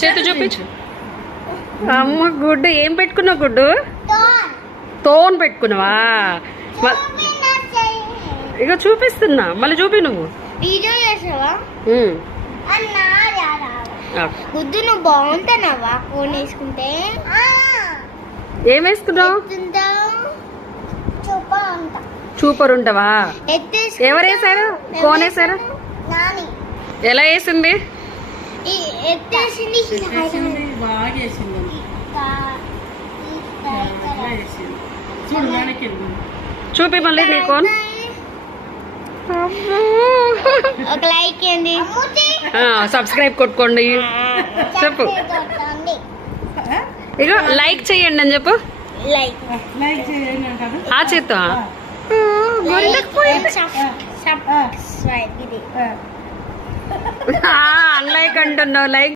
చేతి చూపించు. అమ్మ గుడ్డు ఏం పెట్టుకున్నావు? గుడ్డు తోన్ పెట్టుకున్నావా? ఇక చూపిస్తున్నా, మళ్ళీ చూపి. నువ్వు వీడియో చేసావా? గుడ్డు నువ్వు బాగుంటున్నావా ఫోన్ వేసుకుంటే? ఏం వేసుకున్నావు? సూపర్ ఉంటావా? ఎవరు వేసారు? కోన్ వేసారు? ఎలా వేసింది? చూపి మళ్ళీ నీ కోన్. ఒక లైక్ ఇవ్వండి, సబ్స్క్రైబ్ కొట్టుకోండి. చెప్పు. ఇక లైక్ చెయ్యండి అని చెప్పు. లైక్ ఆ చేత్తో సబ్స్క్రైబ్. ఇది అన్లైక్ అంటున్నావు. లైక్